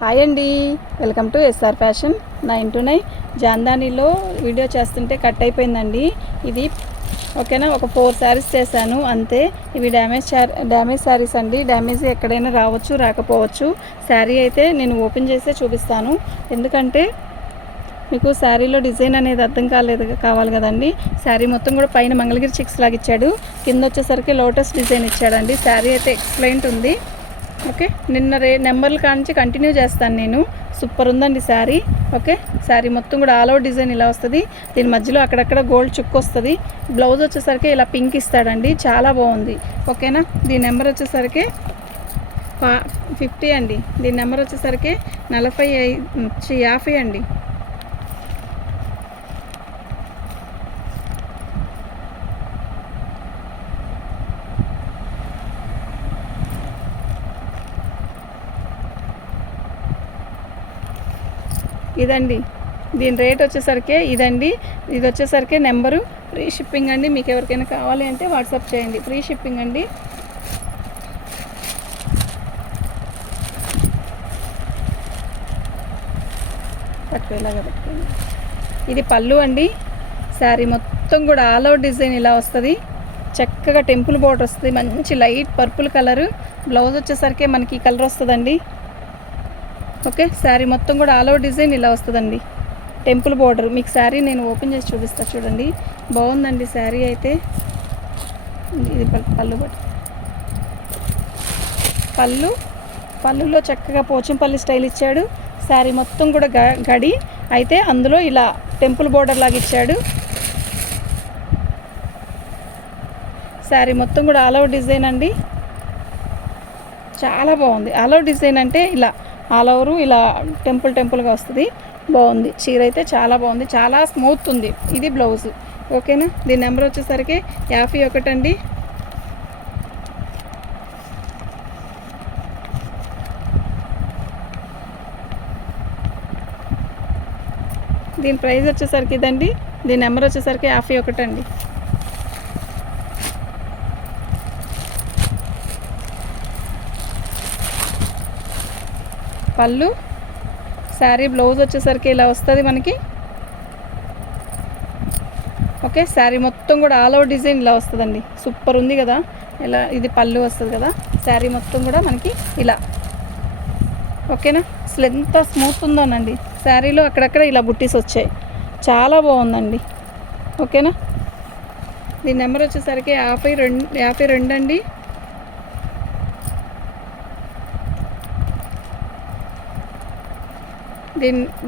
Hi అండి, welcome to SR fashion 929. జాందానీలో video చేస్తుంటే కట్ అయిపోయిందండి. ఇది ఓకేనా, ఒక 4 శారీస్ చేశాను అంతే. ఇవి డ్యామేజ్ శారీస్ అండి. డ్యామేజ్ ఎక్కడైనా రావచ్చు, రాకపోవచ్చు. శారీ అయితే నేను ఓపెన్ చేసే చూపిస్తాను, ఎందుకంటే మీకు శారీలో డిజైన్ అనేది అర్థం కావాలి కదండి. శారీ మొత్తం కూడా పైన మంగళగిరి చిక్స్ లాగా ఇచ్చాడు, కింద వచ్చేసరికి లోటస్ డిజైన్ ఇచ్చాడండి. శారీ అయితే ఎక్సలెంట్ ఉంది. ఓకే, నిన్న నెంబర్లు కానించి కంటిన్యూ చేస్తాను నేను. సూపర్ ఉందండి శారీ. ఓకే, శారీ మొత్తం కూడా ఆల్ ఓవర్ డిజైన్ ఇలా వస్తుంది. దీని మధ్యలో అక్కడక్కడ గోల్డ్ చుక్కు వస్తుంది. బ్లౌజ్ వచ్చేసరికి ఇలా పింక్ ఇస్తాడండి, చాలా బాగుంది. ఓకేనా, దీని నెంబర్ వచ్చేసరికి 50 అండి. దీని నెంబర్ వచ్చేసరికి 50 అండి. ఇదండి దీని రేట్ వచ్చేసరికి ఇదండి. ఇది వచ్చేసరికి నెంబరు. ఫ్రీ షిప్పింగ్ అండి. మీకు ఎవరికైనా కావాలి అంటే వాట్సాప్ చేయండి. ఫ్రీ షిప్పింగ్ అండి. తక్కువలాగా పెట్టుకోండి. ఇది పళ్ళు అండి. శారీ మొత్తం కూడా ఆల్ ఓవర్ డిజైన్ ఇలా వస్తుంది. చక్కగా టెంపుల్ బోర్డర్ వస్తుంది, మంచి లైట్ పర్పుల్ కలరు. బ్లౌజ్ వచ్చేసరికి మనకి ఈ కలర్ వస్తుందండి. ఓకే, శారీ మొత్తం కూడా ఆల్ ఓవర్ డిజైన్ ఇలా వస్తుందండి, టెంపుల్ బోర్డర్. మీకు శారీ నేను ఓపెన్ చేసి చూపిస్తాను చూడండి, బాగుందండి శారీ అయితే. ఇది పళ్ళులో చక్కగా పోచంపల్లి స్టైల్ ఇచ్చాడు. శారీ మొత్తం కూడా గడి అయితే అందులో ఇలా టెంపుల్ బోర్డర్ లాగా ఇచ్చాడు. శారీ మొత్తం కూడా ఆల్ ఓవర్ డిజైన్ అండి, చాలా బాగుంది. ఆల్ ఓవర్ డిజైన్ అంటే ఇలా ఆల్ ఓవరు ఇలా టెంపుల్గా వస్తుంది. బాగుంది చీర అయితే, చాలా బాగుంది, చాలా స్మూత్ ఉంది. ఇది బ్లౌజ్. ఓకేనా, దీని నెంబర్ వచ్చేసరికి 51 అండి. దీని ప్రైస్ వచ్చేసరికి ఇదండి. దీని నెంబర్ వచ్చేసరికి 51 అండి. పళ్ళు, శారీ బ్లౌజ్ వచ్చేసరికి ఇలా వస్తుంది మనకి. ఓకే, శారీ మొత్తం కూడా ఆల్ ఓవర్ డిజైన్ ఇలా వస్తుందండి. సూపర్ ఉంది కదా. ఇలా ఇది పళ్ళు వస్తుంది కదా. శారీ మొత్తం కూడా మనకి ఇలా. ఓకేనా, అసలు ఎంత స్మూత్ ఉందోనండి. శారీలో అక్కడక్కడ ఇలా బుట్టీస్ వచ్చాయి, చాలా బాగుందండి. ఓకేనా, దీని నెంబర్ వచ్చేసరికి 52 అండి.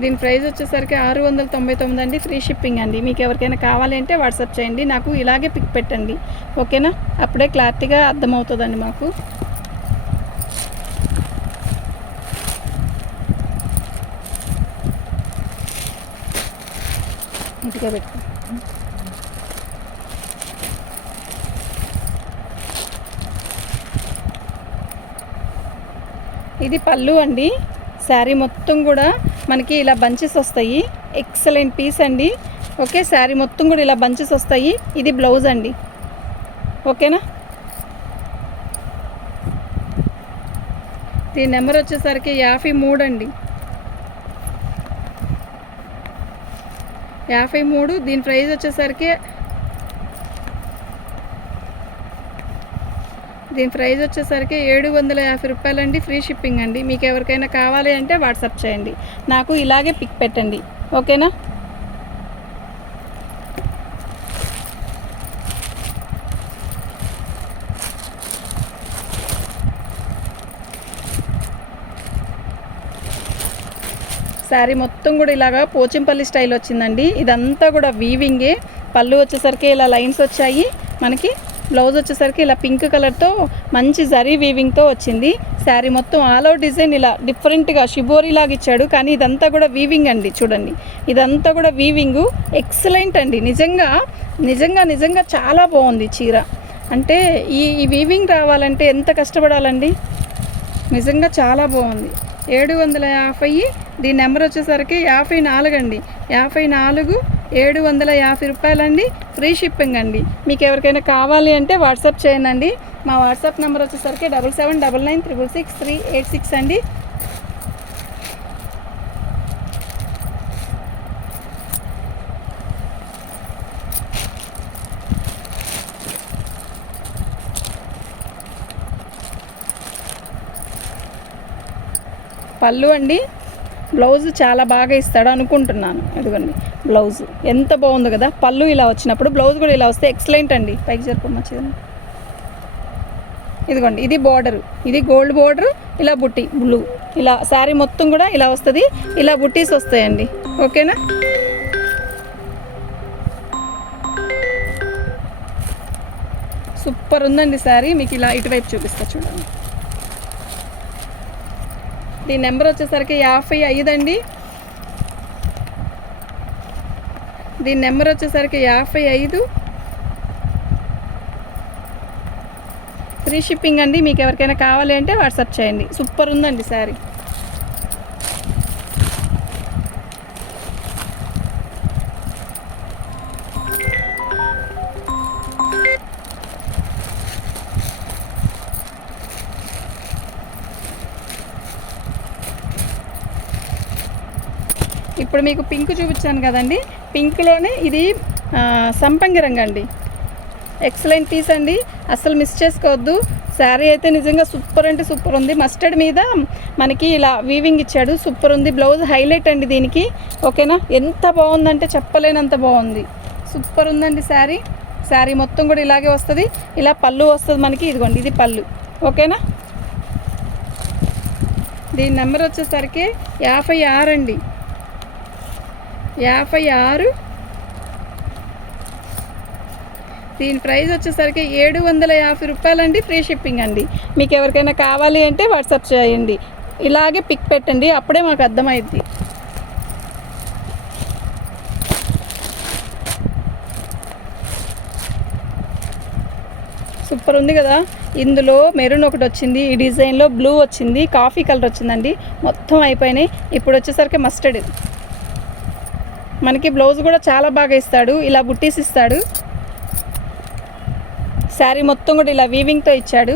దీని ప్రైస్ వచ్చేసరికి 699 అండి. ఫ్రీ షిప్పింగ్ అండి. మీకు ఎవరికైనా కావాలి అంటే వాట్సాప్ చేయండి, నాకు ఇలాగే పిక్ పెట్టండి. ఓకేనా, అప్పుడే క్లారిటీగా అర్థమవుతుందండి మాకు. ఇంటిగా పెట్టుకో. ఇది పళ్ళు అండి. శారీ మొత్తం కూడా మనకి ఇలా బంచెస్ వస్తాయి. ఎక్సలెంట్ పీస్ అండి. ఓకే, శారీ మొత్తం కూడా ఇలా బంచెస్ వస్తాయి. ఇది బ్లౌజ్ అండి. ఓకేనా, దీని నెంబర్ వచ్చేసరికి 53 అండి. 53. దీని ప్రైస్ వచ్చేసరికి 750 రూపాయలు అండి. ఫ్రీ షిప్పింగ్ అండి. మీకు ఎవరికైనా కావాలి అంటే వాట్సాప్ చేయండి, నాకు ఇలాగే పిక్ పెట్టండి. ఓకేనా, శారీ మొత్తం కూడా ఇలాగా పోచంపల్లి స్టైల్ వచ్చిందండి. ఇదంతా కూడా వీవింగే. పళ్ళు వచ్చేసరికి ఇలా లైన్స్ వచ్చాయి మనకి. బ్లౌజ్ వచ్చేసరికి ఇలా పింక్ కలర్తో మంచి జరీ వీవింగ్తో వచ్చింది. శారీ మొత్తం ఆల్ ఓవర్ డిజైన్ ఇలా డిఫరెంట్గా షిబోరీ లాగా ఇచ్చాడు, కానీ ఇదంతా కూడా వీవింగ్ అండి. చూడండి, ఇదంతా కూడా వీవింగు. ఎక్సలెంట్ అండి. నిజంగా చాలా బాగుంది చీర. అంటే ఈ వీవింగ్ రావాలంటే ఎంత కష్టపడాలండి. నిజంగా చాలా బాగుంది. 750. దీని నెంబర్ వచ్చేసరికి 54 అండి. 54 750 రూపాయలండి. ఫ్రీ షిప్పింగ్ అండి. మీకు ఎవరికైనా కావాలి అంటే వాట్సాప్ చేయండి. మా వాట్సాప్ నెంబర్ వచ్చేసరికి 7799666386 అండి. పళ్ళు అండి. బ్లౌజ్ చాలా బాగా ఇస్తాడు అనుకుంటున్నాను. ఇదిగోండి బ్లౌజ్ ఎంత బాగుంది కదా. పళ్ళు ఇలా వచ్చినప్పుడు బ్లౌజ్ కూడా ఇలా వస్తే ఎక్సలెంట్ అండి. పైకి జరపమచ్చింది. ఇదిగోండి ఇది బార్డరు, ఇది గోల్డ్ బార్డరు, ఇలా బుట్టి బ్లూ, ఇలా శారీ మొత్తం కూడా ఇలా వస్తుంది. ఇలా బుట్టీస్ వస్తాయండి. ఓకేనా. సూపర్ ఉందండి శారీ. మీకు ఇలా ఇటువైపు చూపిస్తా చూడండి. దీని నెంబర్ వచ్చేసరికి 55 అండి. దీని నెంబర్ వచ్చేసరికి 55. ఫ్రీ షిప్పింగ్ అండి. మీకు ఎవరికైనా కావాలి అంటే వాట్సాప్ చేయండి. సూపర్ ఉందండి శారీ. ఇప్పుడు మీకు పింక్ చూపించాను కదండి. పింక్లోనే ఇది సంపంగి రంగు అండి. ఎక్సలెంట్ పీస్ అండి, అస్సలు మిస్ చేసుకోవద్దు. శారీ అయితే నిజంగా సూపర్ అంటే సూపర్ ఉంది. మస్టర్డ్ మీద మనకి ఇలా వీవింగ్ ఇచ్చాడు, సూపర్ ఉంది. బ్లౌజ్ హైలైట్ అండి దీనికి. ఓకేనా. ఎంత బాగుందంటే చెప్పలేనంత బాగుంది. సూపర్ ఉందండి శారీ. శారీ మొత్తం కూడా ఇలాగే వస్తుంది. ఇలా పళ్ళు వస్తుంది మనకి. ఇదిగోండి ఇది పళ్ళు. ఓకేనా. దీని నెంబర్ వచ్చేసరికి 56 అండి. 56. దీని ప్రైస్ వచ్చేసరికి 750 రూపాయలండి. ఫ్రీ షిప్పింగ్ అండి. మీకు ఎవరికైనా కావాలి అంటే వాట్సాప్ చేయండి. ఇలాగే పిక్ పెట్టండి, అప్పుడే మాకు అర్థమైద్ది. సూపర్ ఉంది కదా. ఇందులో మెరూన్ ఒకటి వచ్చింది, ఈ డిజైన్లో బ్లూ వచ్చింది, కాఫీ కలర్ వచ్చిందండి. మొత్తం అయిపోయినాయి. ఇప్పుడు వచ్చేసరికి మస్టర్డ్. మనకి బ్లౌజ్ కూడా చాలా బాగా ఇస్తాడు, ఇలా బుట్టీస్ ఇస్తాడు. శారీ మొత్తం కూడా ఇలా వీవింగ్తో ఇచ్చాడు.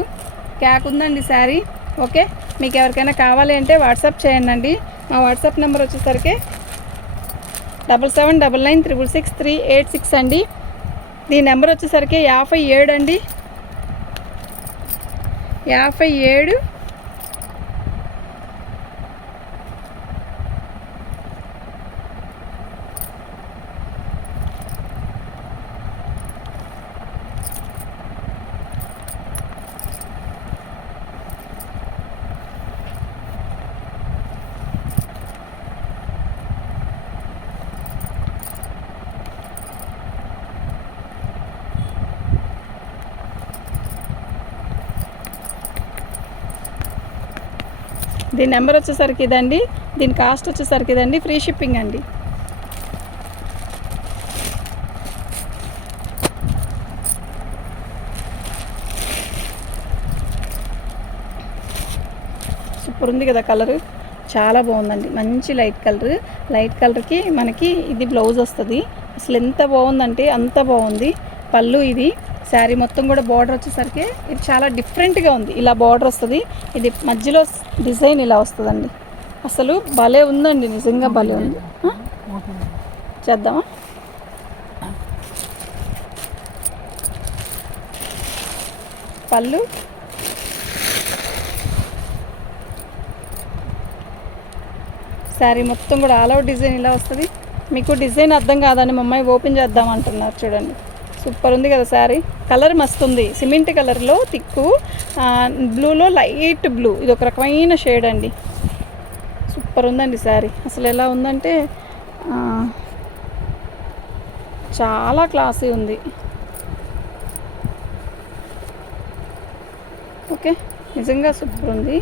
క్యాక్ ఉందండి శారీ. ఓకే. మీకు ఎవరికైనా కావాలి అంటే వాట్సాప్ చేయండి. మా వాట్సాప్ నెంబర్ వచ్చేసరికి 7799666386 అండి. దీని నెంబర్ వచ్చేసరికి 57 అండి. 57. దీని నెంబర్ వచ్చేసరికి ఇదండి. దీని కాస్ట్ వచ్చేసరికి ఇదండి. ఫ్రీ షిప్పింగ్ అండి. సూపర్ ఉంది కదా కలరు. చాలా బాగుందండి. మంచి లైట్ కలర్. లైట్ కలర్కి మనకి ఇది బ్లౌజ్ వస్తుంది. అసలు ఎంత బాగుందంటే అంత బాగుంది. పళ్ళు ఇది. శారీ మొత్తం కూడా బార్డర్ వచ్చేసరికి ఇది చాలా డిఫరెంట్గా ఉంది. ఇలా బార్డర్ వస్తుంది. ఇది మధ్యలో డిజైన్ ఇలా వస్తుందండి. అసలు భలే ఉందండి, నిజంగా భలే ఉంది. చేద్దామా. పళ్ళు, శారీ మొత్తం కూడా ఆల్ అవుట్ డిజైన్ ఇలా వస్తుంది. మీకు డిజైన్ అర్థం కాదని మా అమ్మాయి ఓపెన్ చేద్దామంటున్నారు. చూడండి సూపర్ ఉంది కదా శారీ. కలర్ మస్తు ఉంది. సిమెంట్ కలర్లో తిక్కు, బ్లూలో లైట్ బ్లూ. ఇది ఒక రకమైన షేడ్ అండి. సూపర్ ఉందండి శారీ. అసలు ఎలా ఉందంటే చాలా క్లాసీ ఉంది. ఓకే. నిజంగా సూపర్ ఉంది.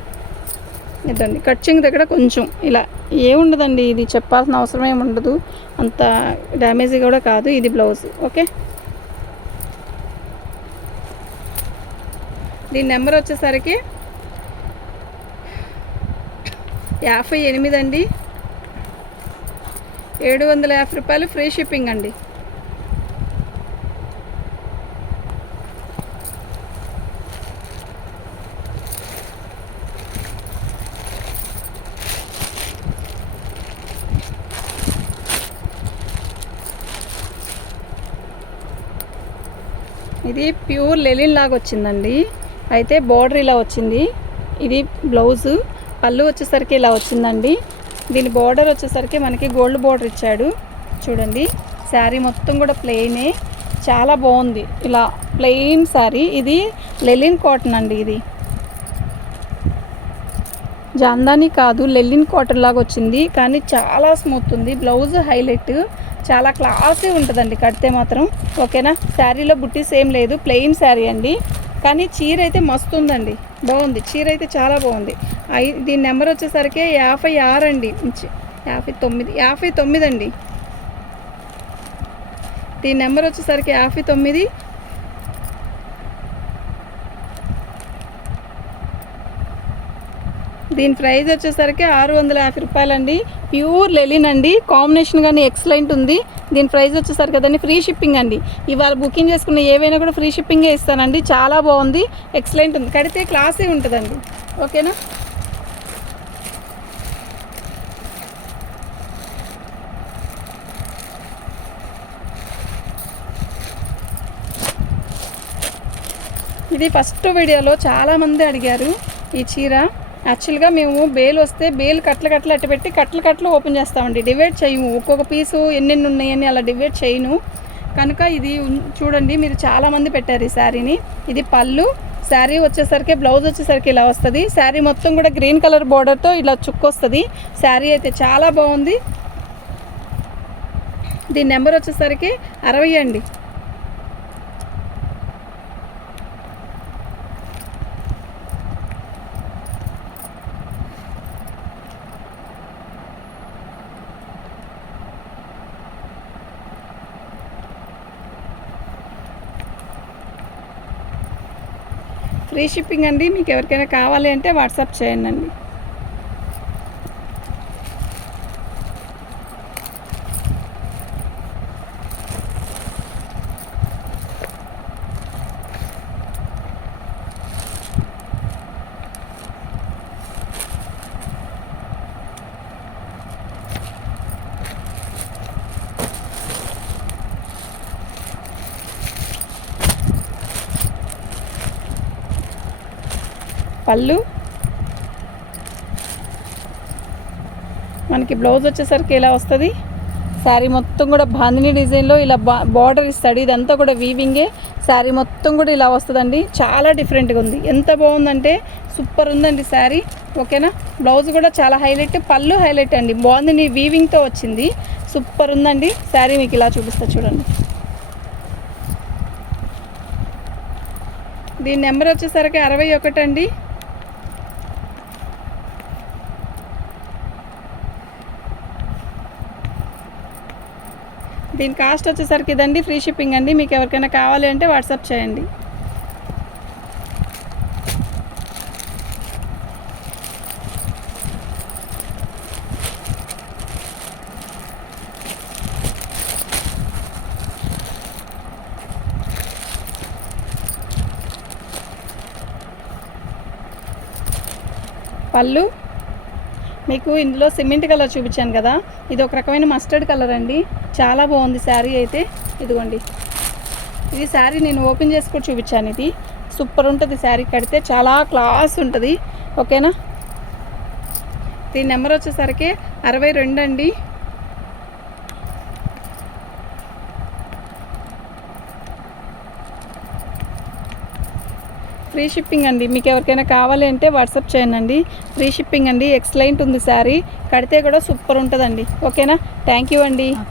ఇదండి కట్చింగ్ దగ్గర కొంచెం ఇలా ఏముండదండి. ఇది చెప్పాల్సిన అవసరం ఏమి ఉండదు. అంత డ్యామేజ్ కూడా కాదు. ఇది బ్లౌజ్. ఓకే. దీని నెంబర్ వచ్చేసరికి 58 అండి. 750 రూపాయలు. ఫ్రీ షిప్పింగ్ అండి. ఇది ప్యూర్ లెలిన్ లాగా వచ్చిందండి. అయితే బార్డర్ ఇలా వచ్చింది. ఇది బ్లౌజు. పళ్ళు వచ్చేసరికి ఇలా వచ్చిందండి. దీని బోర్డర్ వచ్చేసరికి మనకి గోల్డ్ బోర్డర్ ఇచ్చాడు చూడండి. శారీ మొత్తం కూడా ప్లెయినే, చాలా బాగుంది. ఇలా ప్లెయిన్ శారీ. ఇది లెలిన్ కాటన్ అండి. ఇది జాందాని కాదు, లెలిన్ కాటన్ లాగా వచ్చింది, కానీ చాలా స్మూత్ ఉంది. బ్లౌజ్ హైలైట్, చాలా క్లాసీ ఉంటుందండి కడితే మాత్రం. ఓకేనా. శారీలో బుట్టీస్ ఏం లేదు, ప్లెయిన్ శారీ అండి. కానీ చీర అయితే మస్తు ఉందండి, బాగుంది. చీర అయితే చాలా బాగుంది. దీని నెంబర్ వచ్చేసరికి 56 అండి, 59 అండి. దీని నెంబర్ వచ్చేసరికి 59. దీని ప్రైస్ వచ్చేసరికి 650 రూపాయలండి. ప్యూర్ లెలిన్ అండి. కాంబినేషన్ కానీ ఎక్సలెంట్ ఉంది. దీని ప్రైస్ వచ్చేసరికి కదండి ఫ్రీ షిప్పింగ్ అండి. ఇవాళ బుకింగ్ చేసుకున్న ఏవైనా కూడా ఫ్రీ షిప్పింగే ఇస్తానండి. చాలా బాగుంది, ఎక్సలెంట్ ఉంది. కడితే క్లాసీ ఉంటుందండి. ఓకేనా. ఇది ఫస్ట్ వీడియోలో చాలామంది అడిగారు ఈ చీర. యాక్చువల్గా మేము బేల్ వస్తే బేల్ కట్లు అట్టు పెట్టి కట్లు ఓపెన్ చేస్తామండి. డివైడ్ చేయము, ఒక్కొక్క పీసు ఎన్నెన్ని ఉన్నాయని అలా డివైడ్ చేయను. కనుక ఇది చూడండి, మీరు చాలామంది పెట్టారు ఈ శారీని. ఇది పళ్ళు. శారీ వచ్చేసరికి బ్లౌజ్ వచ్చేసరికి ఇలా వస్తుంది. శారీ మొత్తం కూడా గ్రీన్ కలర్ బార్డర్తో ఇలా చుక్క వస్తుంది. శారీ అయితే చాలా బాగుంది. దీని నెంబర్ వచ్చేసరికి 60 అండి. ఫ్రీ షిప్పింగ్ అండి. మీకు ఎవరికైనా కావాలి అంటే వాట్సాప్ చేయండి అండి. పళ్ళు మనకి బ్లౌజ్ వచ్చేసరికి ఇలా వస్తుంది. శారీ మొత్తం కూడా బాందిని డిజైన్లో ఇలా బార్డర్ ఇస్తాడు. ఇదంతా కూడా వీవింగే. శారీ మొత్తం కూడా ఇలా వస్తుందండి. చాలా డిఫరెంట్గా ఉంది. ఎంత బాగుందంటే సూపర్ ఉందండి శారీ. ఓకేనా. బ్లౌజ్ కూడా చాలా హైలైట్, పళ్ళు హైలైట్ అండి. బాందిని వీవింగ్తో వచ్చింది. సూపర్ ఉందండి శారీ. మీకు ఇలా చూపిస్తా చూడండి. దీని నెంబర్ వచ్చేసరికి 61 అండి. దీని కాస్ట్ వచ్చేసరికి ఇదండి, ఫ్రీ షిప్పింగ్ అండి. మీకు ఎవరికైనా కావాలి అంటే వాట్సాప్ చేయండి. పళ్ళు మీకు ఇందులో సిమెంట్ కలర్ చూపించాను కదా, ఇది ఒక రకమైన మస్టర్డ్ కలర్ అండి. చాలా బాగుంది శారీ అయితే. ఇదిగోండి, ఇది శారీ నేను ఓపెన్ చేసి కూడా చూపించాను. ఇది సూపర్ ఉంటుంది శారీ. కడితే చాలా క్లాస్ ఉంటుంది. ఓకేనా. దీని నెంబర్ వచ్చేసరికి 62 అండి. ఫ్రీ షిప్పింగ్ అండి. మీకు ఎవరికైనా కావాలి అంటే వాట్సాప్ చేయండి. ఫ్రీ షిప్పింగ్ అండి. ఎక్సలెంట్ ఉంది శారీ. కడితే కూడా సూపర్ ఉంటుందండి. ఓకేనా. థ్యాంక్ యూ అండి.